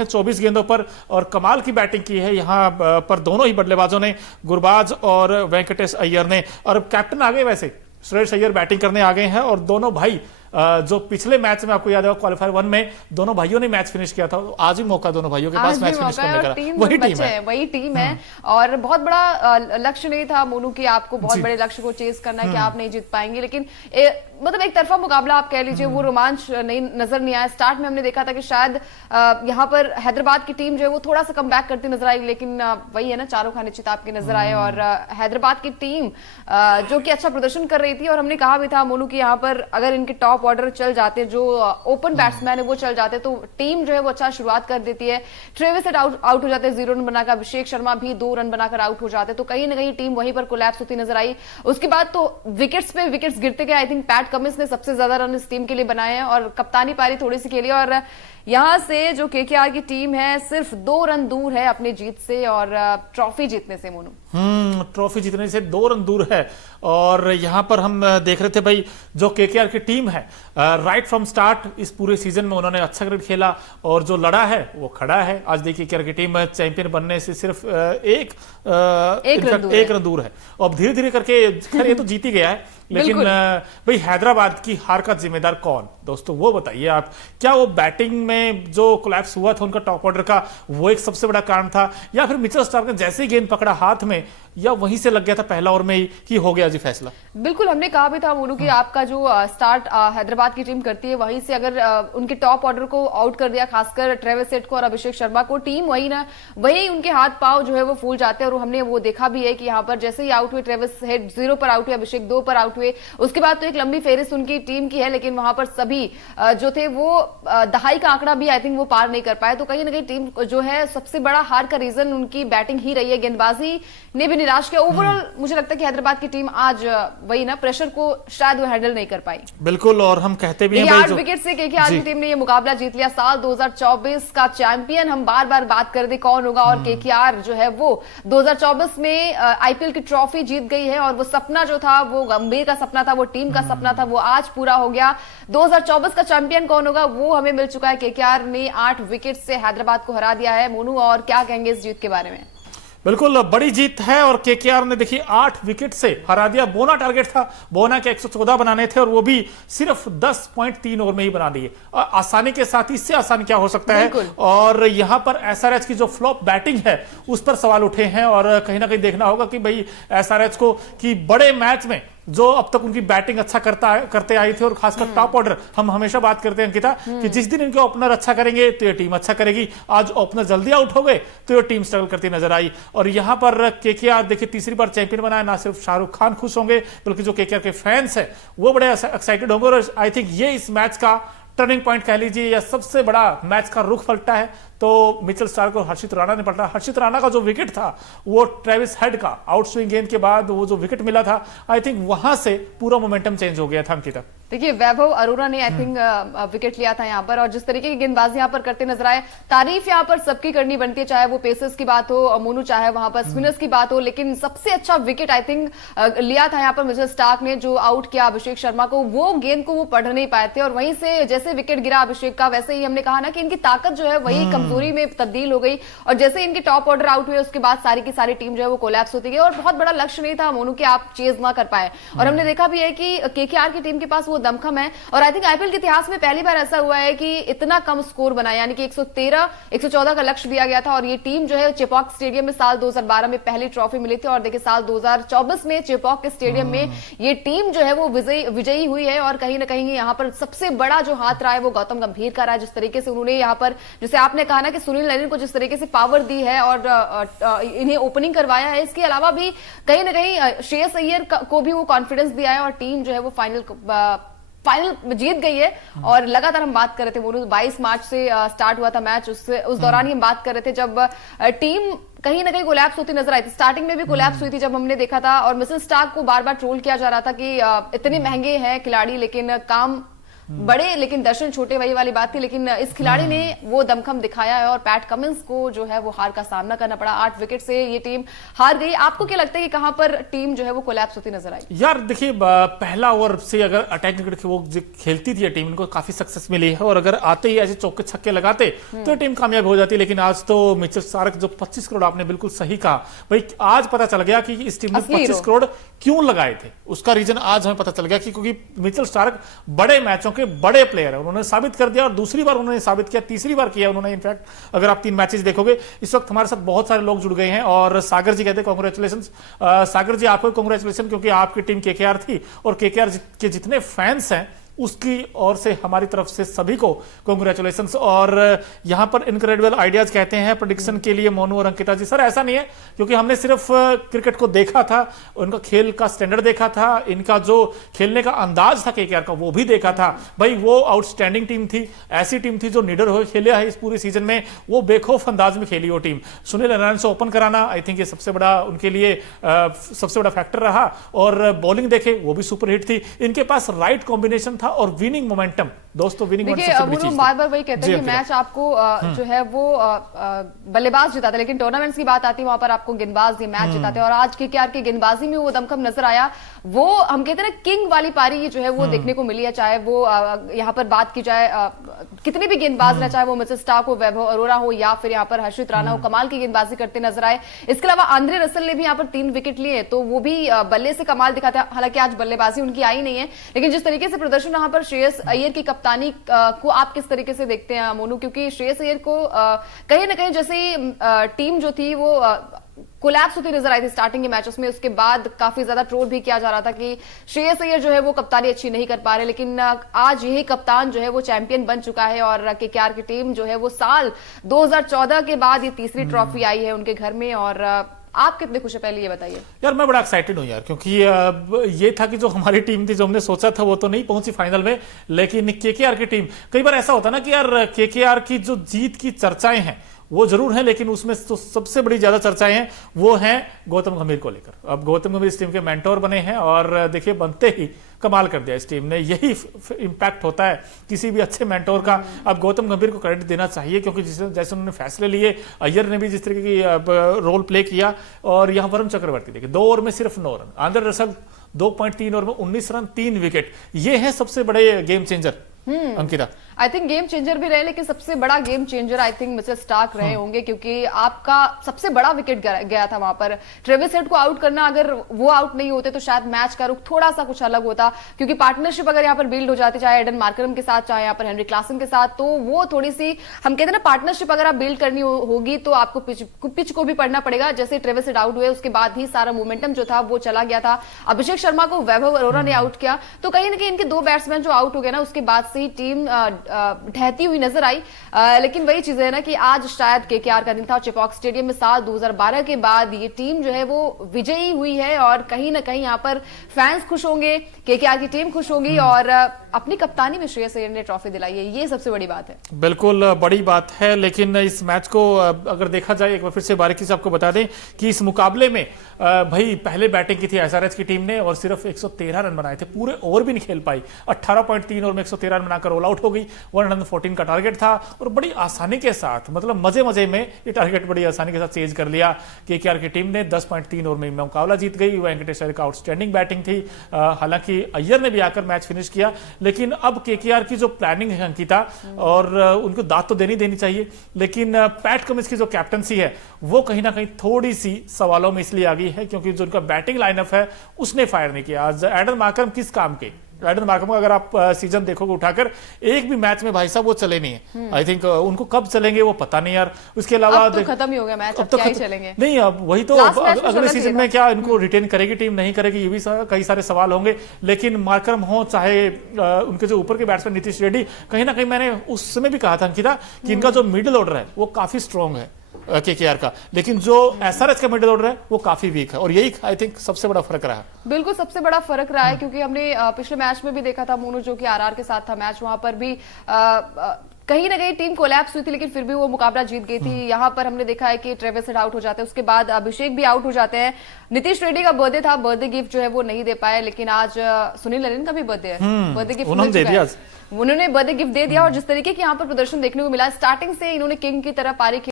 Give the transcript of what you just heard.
24 गेंदों पर और कमाल की बैटिंग की है यहाँ पर दोनों ही बल्लेबाजों ने, गुरबाज और वेंकटेश अय्यर ने। और कैप्टन आ गए, वैसे श्रेयस अय्यर बैटिंग करने आ गए हैं। और दोनों भाई जो पिछले मैच में आपको याद है क्वालिफायर 1 में दोनों भाइयों ने मैच फिनिश किया था, आज भी मौका दोनों भाइयों के पास मैच फिनिश करने का। वही टीम है और बहुत बड़ा लक्ष्य नहीं था मोनू की, आपको बहुत बड़े लक्ष्य को चेस करना है कि आप नहीं जीत पाएंगे, लेकिन मतलब एक तरफा मुकाबला आप कह लीजिए, वो रोमांच नहीं नजर नहीं आया। स्टार्ट में हमने देखा था कि शायद यहाँ पर हैदराबाद की टीम जो है वो थोड़ा सा कम बैक करती नजर आई, लेकिन वही है ना, चारों खाने चिताब के नजर आए। और हैदराबाद की टीम जो कि अच्छा प्रदर्शन कर रही थी, और हमने कहा भी था मोनू की यहाँ पर अगर इनके टॉप ऑर्डर चल जाते, जो ओपन बैट्समैन है वो चल जाते, तो टीम जो है वो अच्छा शुरुआत कर देती है। ट्रेविस हेड आउट हो जाते 0 रन बनाकर, अभिषेक शर्मा भी 2 रन बनाकर आउट हो जाते, तो कहीं ना कहीं टीम वहीं पर कोलैप्स होती नजर आई। उसके बाद तो विकेट्स पे विकेट्स गिरते गए। आई थिंक पैट कमिंस ने सबसे ज्यादा रन इस टीम के लिए बनाए हैं और कप्तानी पारी थोड़ी सी खेली, और यहां से जो केकेआर की टीम है सिर्फ 2 रन दूर है अपनी जीत से और ट्रॉफी जीतने से। मोनू ट्रॉफी जीतने से 2 रन दूर है। और यहां पर हम देख रहे थे भाई, जो केकेआर की टीम है राइट फ्रॉम स्टार्ट इस पूरे सीजन में उन्होंने अच्छा क्रिकेट खेला और जो लड़ा है वो खड़ा है। आज देखिए केकेआर की टीम चैंपियन बनने से सिर्फ एक रन दूर है। और धीरे धीरे करके खैर ये तो जीत ही गया है, लेकिन भाई हैदराबाद की हार का जिम्मेदार कौन दोस्तों, वो बताइए आप। क्या वो बैटिंग में जो कोलैप्स हुआ था उनका टॉप ऑर्डर का, वो एक सबसे बड़ा कारण था, या फिर मिचेल स्टार्क ने जैसे ही गेंद पकड़ा हाथ में, या वहीं से लग गया था पहला ओवर में ही कि हो गया जी फैसला? बिल्कुल, हमने कहा भी था मोनू कि आपका जो स्टार्ट हैदराबाद की टीम करती है, वहीं से अगर उनके टॉप ऑर्डर को आउट कर दिया, खासकर ट्रेविस हेड को और अभिषेक शर्मा को, टीम वही उनके हाथ पांव जो है वो फूल जाते हैं। और हमने वो देखा भी है कि यहाँ पर जैसे ही आउट हुए ट्रेविस हेड 0 पर आउट हुए, अभिषेक 2 पर आउट हुए, उसके बाद तो एक लंबी फेरिस्त उनकी टीम की है, लेकिन वहां पर सभी जो थे वो दहाई का आंकड़ा भी आई थिंक वो पार नहीं कर पाए। तो कहीं ना कहीं टीम जो है सबसे बड़ा हार का रीजन उनकी बैटिंग ही रही है। गेंदबाजी ने भी निराश किया। ओवरऑल मुझे लगता है कि हैदराबाद की टीम आज वही ना, प्रेशर को शायद वो हैंडल नहीं कर पाई। बिल्कुल, और हम कहते भी हैं 8 विकेट से केकेआर की टीम ने ये मुकाबला जीत लिया। साल 2024 का चैंपियन हम बार बार बात कर रहे थे कौन होगा, और केकेआर जो है वो 2024 में आईपीएल की ट्रॉफी जीत गई है। और वो सपना जो था, वो गंभीर का सपना था, वो टीम का सपना था, वो आज पूरा हो गया। 2024 का चैंपियन कौन होगा वो हमें मिल चुका है। केकेआर ने 8 विकेट से हैदराबाद को हरा दिया है। मोनू, और क्या कहेंगे इस जीत के बारे में? बिल्कुल बड़ी जीत है, और केकेआर ने देखिए 8 विकेट से हरा दिया। बोना टारगेट था, बोना के 114 बनाने थे और वो भी सिर्फ 10.3 ओवर में ही बना दिए। आसानी के साथ, इससे आसान क्या हो सकता है। और यहां पर एसआरएच की जो फ्लॉप बैटिंग है उस पर सवाल उठे हैं, और कहीं ना कहीं देखना होगा कि भाई एसआरएच को कि बड़े मैच में जो अब तक उनकी बैटिंग अच्छा करते आई थी, और खासकर टॉप ऑर्डर, हम हमेशा बात करते हैं अंकिता कि जिस दिन इनके ओपनर अच्छा करेंगे तो ये टीम अच्छा करेगी। आज ओपनर जल्दी आउट हो गए तो ये टीम स्ट्रगल करती नजर आई। और यहां पर केकेआर देखिए तीसरी बार चैंपियन बनाया। ना सिर्फ शाहरुख खान खुश होंगे, बल्कि जो केकेआर के फैंस हैं वो बड़े एक्साइटेड होंगे। और आई थिंक ये इस मैच का टर्निंग पॉइंट कह लीजिए, या सबसे बड़ा मैच का रुख पलटा है तो मिचेल स्टार्क और हर्षित राणा ने पलटा। हर्षित राणा का जो विकेट था वो ट्रेविस हेड का आउट स्विंग गेंद के बाद वो जो विकेट मिला था, आई थिंक वहां से पूरा मोमेंटम चेंज हो गया था अंकिता। देखिए वैभव अरोरा ने आई थिंक विकेट लिया था यहाँ पर, और जिस तरीके की गेंदबाजी यहाँ पर करते नजर आए, तारीफ यहाँ पर सबकी करनी बनती है, चाहे वो पेसर्स की बात हो मोनू, चाहे वहां पर स्पिनर्स की बात हो। लेकिन सबसे अच्छा विकेट आई थिंक लिया था यहाँ पर मिचेल स्टार्क ने, जो आउट किया अभिषेक शर्मा को। वो गेंद को वो पढ़ नहीं पाए थे, और वहीं से जैसे विकेट गिरा अभिषेक का, वैसे ही हमने कहा ना कि इनकी ताकत जो है वही कमजोरी में तब्दील हो गई। और जैसे इनके टॉप ऑर्डर आउट हुए उसके बाद सारी की सारी टीम जो है वो कोलैप्स होती गई। और बहुत बड़ा लक्ष्य नहीं था मोनू कि आप चेज ना कर पाए। और हमने देखा भी है कि केकेआर की टीम के पास वो दमखम है, और आई थिंक आईपीएल के इतिहास में पहली बार ऐसा हुआ है कि इतना कम स्कोर बना, यानी कि 114 का लक्ष्य दिया गया था। और ये टीम जो है चेपॉक स्टेडियम में साल 2012 में पहली ट्रॉफी मिली थी, और देखिए साल 2024 में चेपॉक के स्टेडियम में ये टीम जो है वो विजयी हुई है। और कहीं ना कहीं यहाँ पर सबसे बड़ा जो हाथ रहा है वो गौतम गंभीर का रहा है। जिस तरीके से उन्होंने यहाँ पर, जैसे आपने कहा ना कि सुनील नरीन को जिस तरीके से पावर दी है और इन्हें ओपनिंग करवाया है, इसके अलावा भी कहीं ना कहीं श्रेयस अय्यर को भी वो कॉन्फिडेंस दिया है, और टीम जो है वो फाइनल जीत गई है। और लगातार हम बात कर रहे थे मोनू, 22 मार्च से स्टार्ट हुआ था मैच, उस दौरान ही हम बात कर रहे थे जब टीम कहीं ना कहीं कोलैप्स होती नजर आई थी। स्टार्टिंग में भी कोलैप्स हुई थी जब हमने देखा था, और मिचेल स्टार्क को बार बार ट्रोल किया जा रहा था कि इतने महंगे हैं खिलाड़ी लेकिन काम बड़े लेकिन दर्शन छोटे, वही वाली बात थी। लेकिन इस खिलाड़ी ने वो दमखम दिखाया है और पैट कमिंस को जो है वो हार का सामना करना पड़ा। 8 विकेट से ये टीम हार गई। आपको क्या लगता है कि कहां पर टीम जो है वो कोलैप्स होती नजर आई? यार देखिए, पहला ओवर से अगर अटैकिंग क्रिकेट वो जो खेलती थी टीम, इनको काफी सक्सेस मिली है और अगर आते ही ऐसे चौके छक्के लगाते तो टीम कामयाब हो जाती। लेकिन आज तो मिचेल स्टार्क जो 25 करोड़, आपने बिल्कुल सही कहा भाई, आज पता चल गया कि इस टीम ने 25 करोड़ क्यों लगाए थे। उसका रीजन आज हमें पता चल गया कि क्योंकि मिचेल स्टार्क बड़े मैचों के बड़े प्लेयर है, उन्होंने साबित कर दिया और दूसरी बार उन्होंने साबित किया, तीसरी बार किया उन्होंने। इनफैक्ट अगर आप 3 मैचेस देखोगे, इस वक्त हमारे साथ बहुत सारे लोग जुड़ गए हैं और सागर जी कहते हैं कांग्रेचुलेशन। सागर जी आपको कांग्रेचुलेशन, क्योंकि आपकी टीम केकेआर थी और केकेआर के जितने फैंस हैं उसकी ओर से हमारी तरफ से सभी को कांग्रेचुलेशंस। और यहां पर इनक्रेडिबल आइडियाज कहते हैं प्रेडिक्शन के लिए मोनू और अंकिता जी। सर ऐसा नहीं है, क्योंकि हमने सिर्फ क्रिकेट को देखा था, उनका खेल का स्टैंडर्ड देखा था, इनका जो खेलने का अंदाज था केकेआर का वो भी देखा था। भाई वो आउटस्टैंडिंग टीम थी, ऐसी टीम थी जो निडर हो खेले है इस पूरे सीजन में, वो बेखौफ अंदाज में खेली वो टीम। सुनील नारायण से ओपन कराना आई थिंक ये सबसे बड़ा उनके लिए सबसे बड़ा फैक्टर रहा। और बॉलिंग देखे वो भी सुपर हिट थी, इनके पास राइट कॉम्बिनेशन था और विनिंग मोमेंटम। दोस्तों विनिंग मोमेंटम बार-बार वही कहते हैं कि मैच आपको जो है वो बल्लेबाज जिताते, लेकिन टूर्नामेंट्स की बात आती है वहां पर आपको गेंदबाज ये मैच जिताते हैं। और आज केकेआर की गेंदबाजी में वो दमखम नजर आया। वो हम कहते हैं ना किंग वाली पारी जो है वो देखने को मिली है। चाहे वो यहाँ पर बात की जाए कितने भी गेंदबाज ना, चाहे वो मिचेल स्टार्क हो, वैभव अरोरा हो या फिर यहाँ पर हर्षित राणा हो, कमाल की गेंदबाजी करते नजर आए। इसके अलावा आंद्रे रसल ने भी यहाँ पर 3 विकेट लिए, तो वो भी बल्ले से कमाल दिखाते हैं। हालांकि आज बल्लेबाजी उनकी आई नहीं है, लेकिन जिस तरीके से प्रदर्शन यहाँ पर श्रेयस अय्यर की कप्तानी को आप किस तरीके से देखते हैं मोनू? क्योंकि श्रेयस अय्यर को कहीं ना कहीं जैसे टीम जो थी वो कोलैप्स होती नजर आई थी स्टार्टिंग के मैचेस में, उसके बाद काफी ज्यादा ट्रोल भी किया जा रहा था कि श्रेयस अय्यर जो है वो कप्तानी अच्छी नहीं कर पा रहे। लेकिन आज यही कप्तान जो है वो चैंपियन बन चुका है और केकेआर की टीम जो है वो साल 2014 के बाद ये तीसरी ट्रॉफी आई है उनके घर में। और आप कितने खुश है पहले ये बताइए? यार मैं बड़ा एक्साइटेड हूं यार, क्योंकि ये था कि जो हमारी टीम थी, जो हमने सोचा था वो तो नहीं पहुंची फाइनल में, लेकिन केकेआर की टीम, कई बार ऐसा होता ना कि यार केकेआर की जो जीत की चर्चाएं हैं वो जरूर है, लेकिन उसमें तो सबसे बड़ी ज्यादा चर्चाएं हैं वो हैं गौतम गंभीर को लेकर। अब गौतम गंभीर इस टीम के मेंटोर बने हैं और देखिए बनते ही कमाल कर दिया इस टीम ने। यही इंपैक्ट होता है किसी भी अच्छे मेंटोर का। अब गौतम गंभीर को क्रेडिट देना चाहिए, क्योंकि जैसे उन्होंने फैसले लिए, अय्यर ने भी जिस तरीके की रोल प्ले किया। और यहाँ वरुण चक्रवर्ती देखिए 2 ओवर में सिर्फ 9 रन, आंद्रे रसल 2.3 ओवर में 19 रन 3 विकेट। ये है सबसे बड़े game changer Ankita. I think game changer भी रहे, लेकिन सबसे बड़ा game changer I think Mitchell Starc रहे होंगे, क्योंकि आपका सबसे बड़ा विकेट गया था वहां पर। ट्रेविस हेड को आउट करना, अगर वो आउट नहीं होते तो शायद मैच का रुख थोड़ा सा कुछ अलग होता, क्योंकि पार्टनरशिप अगर यहाँ पर बिल्ड हो जाती, चाहे एडन मार्करम के साथ, चाहे यहाँ पर हेनरी क्लासन के साथ, तो वो थोड़ी सी हम कहते हैं ना पार्टनरशिप अगर आप बिल्ड करनी होगी तो आपको पिच को भी पढ़ना पड़ेगा। जैसे ट्रेविस हेड आउट हुए उसके बाद ही सारा मोमेंटम जो था वो चला गया था। अभिषेक शर्मा को वैभव अरोरा ने आउट किया, तो कहीं ना कहीं इनके 2 बैट्समैन जो आउट हो गए ना, उसके बाद से ही टीम ढहती हुई नजर आई। लेकिन वही चीज है ना कि आज शायद केकेआर का दिन था। चेपॉक स्टेडियम में साल 2012 के बाद ये टीम जो है वो विजयी हुई है और कहीं ना कहीं यहाँ पर फैंस खुश होंगे, केकेआर की टीम खुश होगी और अपनी कप्तानी में श्रेयस अय्यर ने ट्रॉफी दिलाई है, ये सबसे बड़ी बात है। बिल्कुल बड़ी बात है, लेकिन इस मैच को अगर देखा जाए, एक बार फिर से बारीकी से आपको बता दें कि इस मुकाबले में भाई पहले बैटिंग की थी एसआरएच की टीम ने और सिर्फ 113 रन बनाए थे, पूरे ओवर भी नहीं खेल पाई। 18.3 ओवर में 113 रन बनाकर ऑल आउट हो गई। 114 का टारगेट था और बड़ी आसानी के साथ, मतलब मजे में ये टारगेट बड़ी आसानी के साथ चेज कर लिया केकेआर की टीम ने। 10.3 ओवर में मुकाबला जीत गई। वेंकटेश अय्यर का आउटस्टैंडिंग बैटिंग थी, हालांकि अय्यर ने भी आकर मैच फिनिश किया। लेकिन अब केकेआर की जो प्लानिंग है अंकिता, और उनको दाद तो देनी चाहिए, लेकिन पैट कमिंस की जो कैप्टनसी है वो कहीं ना कहीं थोड़ी सी सवालों में इसलिए आ गई है क्योंकि जो उनका बैटिंग लाइनअप है उसने फायर नहीं किया। आज एडन मार्करम किस काम के? एडन मार्करम अगर आप सीजन देखोगे उठाकर, एक भी मैच में भाई साहब वो चले नहीं है। आई थिंक उनको कब चलेंगे वो पता नहीं यार। उसके अलावा अब तो खत्म ही हो गया मैच, अब क्या ही चलेंगे? नहीं, अब वही तो अगले सीजन में क्या इनको रिटेन करेगी टीम, नहीं करेगी, ये भी कई सारे सवाल होंगे। लेकिन मार्करम हो चाहे उनके जो ऊपर के बैट्समैन नीतीश रेड्डी, कहीं ना कहीं मैंने उस समय भी कहा था अंकिता कि इनका जो मिडिल ऑर्डर है वो काफी स्ट्रॉन्ग है केकेआर का, लेकिन जो एसआरएच का मिडिल ऑर्डर है वो काफी वीक है और यही आई थिंक सबसे बड़ा फर्क रहा। बिल्कुल सबसे बड़ा फर्क रहा है, क्योंकि हमने पिछले मैच में भी देखा था मोनू, जो कि आरआर के साथ था मैच, वहां पर भी कहीं ना कहीं टीम कोलैप्स हुई थी, लेकिन फिर भी वो मुकाबला जीत गई थी। यहाँ पर हमने देखा है कि ट्रेविस हेड आउट हो जाते हैं, उसके बाद अभिषेक भी आउट हो जाते हैं। नीतीश रेड्डी का बर्थडे था, बर्थडे गिफ्ट जो है वो नहीं दे पाए, लेकिन आज सुनील नरेन का भी बर्थडे है, बर्थडे गिफ्ट उन्होंने दे दिया। उन्होंने बर्थडे गिफ्ट दे दिया। और जिस तरीके की यहाँ पर प्रदर्शन देखने को मिला, स्टार्टिंग से इन्होंने किंग की तरह पारी